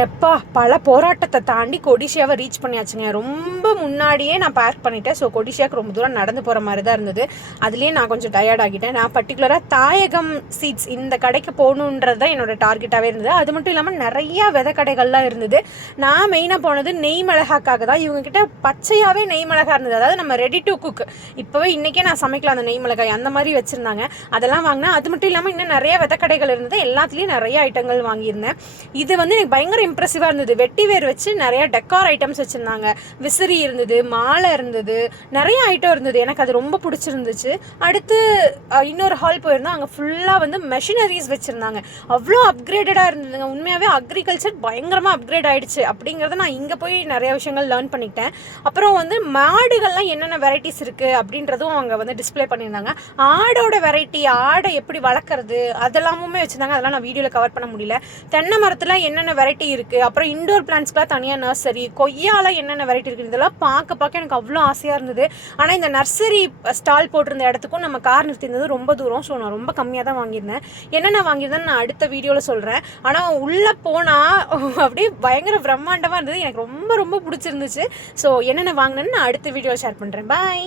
எப்பா பல போராட்டத்தை தாண்டி கொடிஷியாவை ரீச் பண்ணியாச்சுங்க. ரொம்ப முன்னாடியே நான் பேக் பண்ணிட்டேன். ஸோ கொடிஷியாவுக்கு ரொம்ப தூரம் நடந்து போகிற மாதிரி தான் இருந்தது. அதுலேயே நான் கொஞ்சம் டயர்ட் ஆகிட்டேன். நான் பர்டிகுலராக தாயகம் சீட்ஸ் இந்த கடைக்கு போகணுன்றது தான் என்னோட டார்கெட்டாகவே இருந்தது. அது மட்டும் இல்லாமல் நிறையா விதை கடைகள்லாம் இருந்தது. நான் மெயினாக போனது நெய் மிளகாக்காக தான். இவங்ககிட்ட பச்சையாகவே நெய் மிளகா இருந்தது. அதாவது நம்ம ரெடி டு குக், இப்போவே இன்றைக்கே நான் சமைக்கலாம் அந்த நெய் மிளகாய் அந்த மாதிரி வச்சுருந்தாங்க. அதெல்லாம் வாங்கினேன். அது மட்டும் இல்லாமல் இன்னும் நிறைய விதை கடைகள் இருந்தது. எல்லாத்துலேயும் நிறைய ஐட்டங்கள் வாங்கியிருந்தேன். இது வந்து எனக்கு பயங்கர இம்ப்ரெசிவாக இருந்தது. வெட்டி வேர் வச்சு நிறைய டெக்கார் ஐட்டம்ஸ் வச்சுருந்தாங்க. விசிறி இருந்தது, மாலை இருந்தது, நிறைய ஐட்டம் இருந்தது. எனக்கு அது ரொம்ப பிடிச்சிருந்துச்சு. அடுத்து இன்னொரு ஹால் போயிருந்தோம். அங்கே ஃபுல்லாக வந்து மெஷினரிஸ் வச்சுருந்தாங்க. அவ்வளோ அப்கிரேடடாக இருந்ததுங்க. உண்மையாகவே அக்ரிகல்ச்சர் பயங்கரமாக அப்கிரேட் ஆகிடுச்சு அப்படிங்கிறத நான் இங்கே போய் நிறைய விஷயங்கள் லேர்ன் பண்ணிக்கிட்டேன். அப்புறம் வந்து மாடுகள்லாம் என்னென்ன வெரைட்டிஸ் இருக்குது அப்படின்றதும் அங்கே வந்து டிஸ்பிளே பண்ணியிருந்தாங்க. ஆடோட வெரைட்டி, ஆடை எப்படி வளர்க்குறது அதெல்லாமுமே வச்சுருந்தாங்க. அதெல்லாம் நான் வீடியோவில் கவர் பண்ண முடியல. தென்னை மரத்தில் என்னென்ன வெரைட்டி இருக்குது, அப்புறம் இண்டோர் பிளான்ஸ்க்குலாம் தனியாக நர்சரி, கொய்யால என்னென்ன வெரைட்டி இருக்குது, இதெல்லாம் பார்க்க எனக்கு அவ்வளோ ஆசையாக இருந்தது. ஆனால் இந்த நர்சரி ஸ்டால் போட்டிருந்த இடத்துக்கும் நம்ம கார் நிறுத்திருந்தது ரொம்ப தூரம். ஸோ நான் ரொம்ப கம்மியாக தான் வாங்கியிருந்தேன். என்னென்ன வாங்கியிருந்தேன்னு நான் அடுத்த வீடியோவில் சொல்கிறேன். ஆனால் உள்ளே போனால் அப்படியே பயங்கர பிரம்மாண்டமாக இருந்தது. எனக்கு ரொம்ப ரொம்ப பிடிச்சிருந்துச்சு. ஸோ என்னென்ன வாங்கினேன்னு நான் அடுத்த வீடியோவில் ஷேர் பண்ணுறேன். பாய்.